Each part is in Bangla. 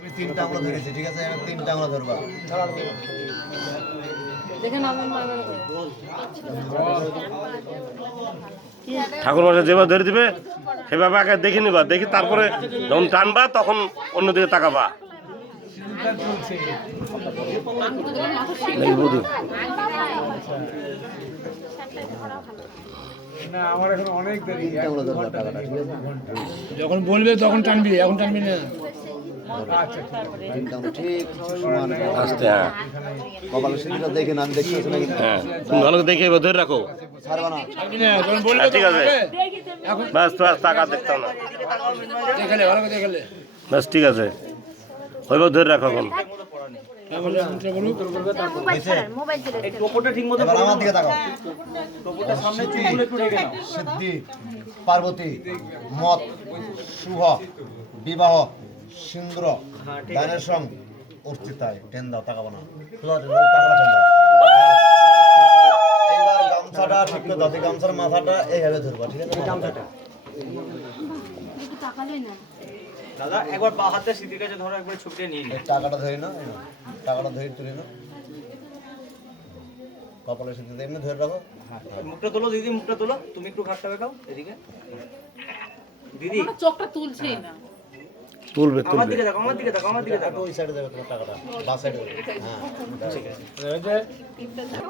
আমি তিনটা আঙুল ধরেছি, ঠিক আছে? আমি তিনটা আঙুল ধরবা। দেখেন আমার মায়ের ঠাকুর মশাই যেভাবে ধরে দিবে সেভাবে আগে দেখে নিবা, দেখি তারপরে যখন টানবা তখন অন্যদিকে তাকাবা। দেখি বুঝি। না আমার এখন অনেক দেরি। তিনটা আঙুল ধরবা টাকাটা, ঠিক আছে? যখন বলবে তখন টানবি, এখন টানবি না। আচ্ছা তিনটা আঙুল ঠিক সমান আস্তে, হ্যাঁ কপালের সিঁড়িটা দেখে না, আমি দেখতেছি না কিন্তু। হ্যাঁ, তুমি ভালো করে দেখে এবার ধরে রাখো। ছাড়বা না। টানবি না, যখন বলবে হ্যাঁ, ঠিক আছে। এখন ব্যাস ব্যাস, টাকা দেখতাম না। দেখালে ভালো করে দেখালে। ব্যাস ঠিক আছে, ওইবার ধরে রাখো এখন। এবার আমার দিকে তাকাও। সিদ্ধি, পার্বতী, মত, শুভ, বিবাহ, সিন্দুর, দানের সং, অর্চিতায়। টেন দাও, তাকাবো না। টাকাটা টেন দাও। এইবার গামছাটা ঠিক করে দাও। গামছার মাথাটা এইভাবে ধরবা, ঠিক আছে? গামছাটা দাদা একবার বা হাতে সিদ্ধির কাছে ধরো, একবার ছুটে নিয়ে নি। এই টাকাটা ধরে নাও, এই নাও। টাকাটা ধরে তুলে নাও। কপালের সিদ্ধিতে এমনি ধরে রাখো। মুখটা তোলো দিদি, মুখটা তোলো। তুমি একটু ঘাটটা বেকাও এদিকে। দিদি চোখটা তুলছেই না। তুলবে আমার তুলবে। দিকে দেখো, আমার দিকে দেখো, আমার দিকে দেখো। ওই সাইডে দেবে তোমার টাকাটা, বাঁ সাইডে দেবে। হ্যাঁ, ঠিক আছে।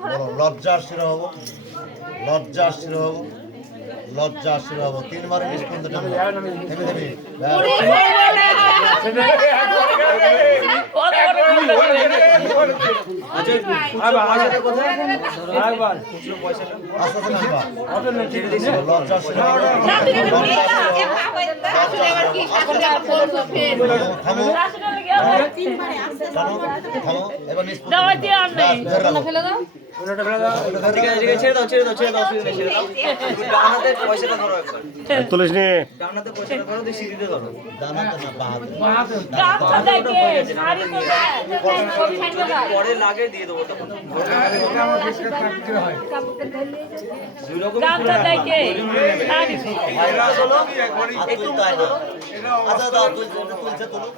বলো, লজ্জার শির হব, লজ্জার শির হব, লজ্জার শির হব। তিনবার মিস করতে টানবো। থেমে থেমে। আচ্ছা পয়সাটা কোথায়? আরেকবার খুচরো পয়সাটা আস্তে আস্তে নামবা। অটো নেই। লজ্জার শির হব, লজ্জার শির হব। থামো, থামো, থামো। এবার নিচ পর্যন্ত নামবা। ধরে রাখো। ফেলে দাও। ওটা ফেলে দাও। ঠিক আছে, ঠিক আছে, ছেড়ে দাও, ছেড়ে দাও, ছেড়ে দাও, অসুবিধা নেই, ছেড়ে দাও। ডান হাতে পয়সাটা ধরো একবার। তুলিস নি। ডান হাতে পয়সাটা ধরো, দিয়ে সিঁড়িতে ধরো। ডান হাতে না, বাঁ হাতে। পরে লাগে দিয়ে দেবো তখন। এটা আমার বিস্কুট কাটতে হয়। দুই রকম ভাইরা হলো আর তুলতে হয় না। আচ্ছা দাও, তুলছে তুলো।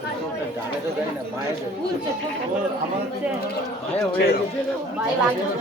ছেড়ে দাও।